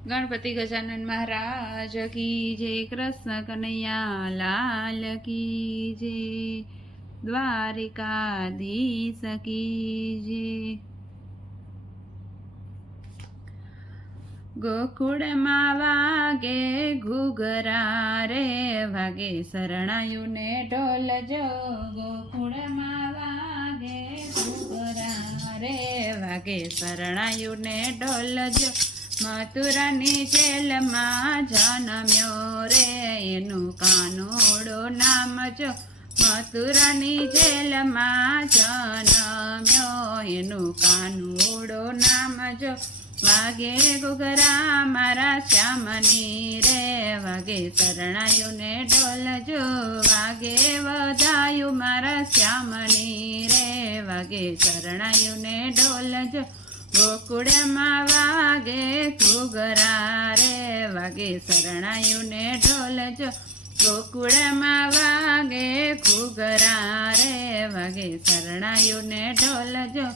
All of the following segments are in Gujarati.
ગણપતિ ગજાનન મહારાજ કી જય, કૃષ્ણ કનૈયા લાલ કી જય, દ્વારિકાધીશ કી જય. ગોકુળમાં વાગે ઘૂઘરા રે વાગે શરણાયુને ઢોલજો ગોકુળમાં વાગે ઘૂઘરા રે વાગે શરણાયુને ઢોલજો મથુરાની જેલમાં જન્મ્યો રે, એનું કાનોડો નામ જો મથુરાની જેલમાં જન્મ્યો, એનું કાનોડો નામ જો વાગે ગુગરા મારા શ્યામની રે, વાગે શરણાયુને ઢોલજો વાગે વધાયું મારા શ્યામની રે, વાગે શરણાયુને ઢોલજો ગોકુળમાં વાગે ઘુઘરા રે વાગે શરણાયુને ઢોલજો. ગોકુળમાં વાગે ઘુઘરા રે વાગે શરણાયુને ઢોલજો.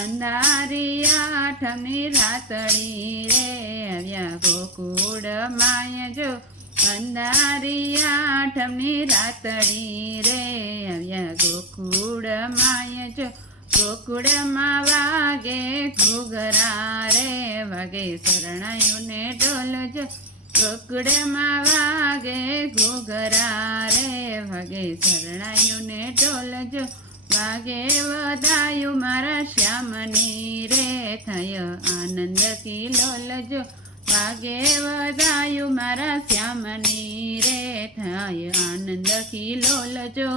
અંધારી આઠમની રાતડી રે આવ્યા ગોકુળ માયજો. અંધારી આઠમની રાતડી રે આવ્યા ગોકુળ માય જો ગોકુળમાં વાગે ઘુઘરા રે વાગે શરણાયુને ઢોલજો ગોકુળમાં વાગે ઘુઘરા રે વાગે શરણાયુને ઢોલજો વાગે વધાયું મારા શ્યામની રે, થય આનંદ કિલોલજો વાગે વધાયું મારા શ્યામની રે, થાય આનંદ કિલોલજો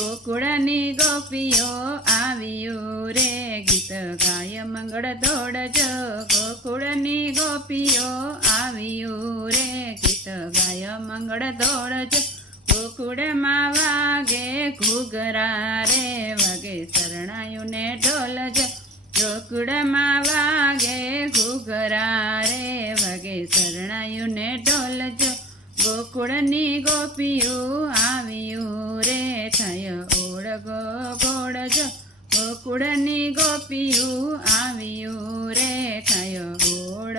ગોકુળની ગોપીઓ આવ્યું રે. ગીત ગાય મંગળ દોડજો ગોકુળની ગોપીઓ આવ્યું રે. ગીત ગાય મંગળ દોડજો ગોકુળમાં વાગે ઘૂઘરા રે. વાગે શરણાયુને ઢોલજો ગોકુળમાં વાગે ઘૂઘરા રે. વાગે શરણાયુને ઢોલજો ગોકુળની ગોપીઓ આવ્યું રે થયો ઓળગો ગોળજો ગોકુળની ગોપીઓ આવ્યું રે થયો ઓળ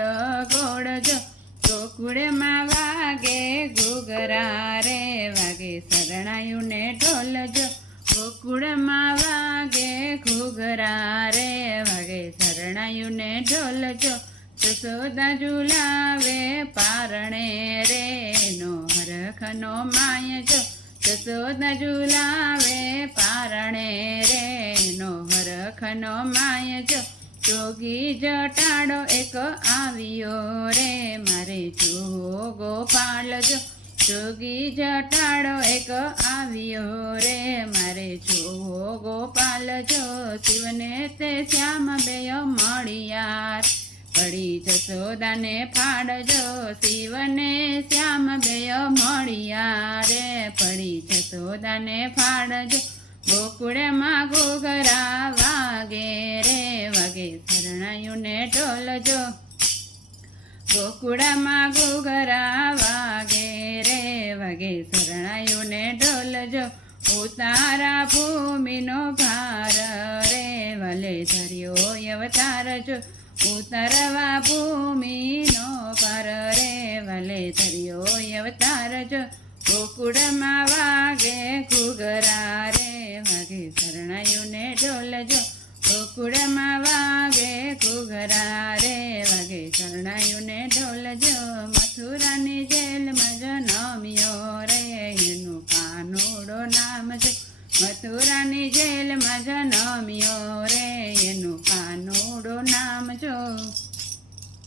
ગોળજો ગોકુળમાં વાગે ઘૂઘરા રે વાગે શરણાયુને ઢોલજો ગોકુળમાં વાગે ઘૂઘરા રે વાગે શરણાયુને ઢોલજો જસોદા ઝુલાવે પારણે રે નો હરખનો માય જો. જસોદા ઝુલાવે પારણે રે નો હરખનો માય જો. જોગી જટાડો એક આવ્યો રે, મારે જો ગોપાલ જો. જોગી જટાડો એક આવ્યો રે, મારે જો ગોપાલ જો. શિવને તે શ્યામ બેય મળ્યા પડી જશોદાને ફાડજો, શિવને શ્યામ બેય મળ્યા રે. પડી જશોદાને ફાડજો ગોકુળમાં ઘોઘરા વાગે રે. વાગે શરણાયુને ઢોલજો ગોકુળમાં ઘોઘરા વાગે રે. વાગે શરણાયુને ઢોલજો, ઉતારા ભૂમિનો ભાર રે. વલે ધર્યો અવતારજો ઉતરવા ભૂમિનો પર રે ભલે ધર્યો અવતારજો ગોકુળમાં વાગે ઘુઘરા રે. વાગે શરણાયુને ડોલજો ગોકુળમાં વાગે ઘુઘરા રે. વાગે શરણાયુને ડોલજો મથુરાની જેલમાં જનમ્યો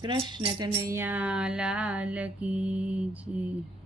કૃષ્ણ કનૈયા લાલ કી જય.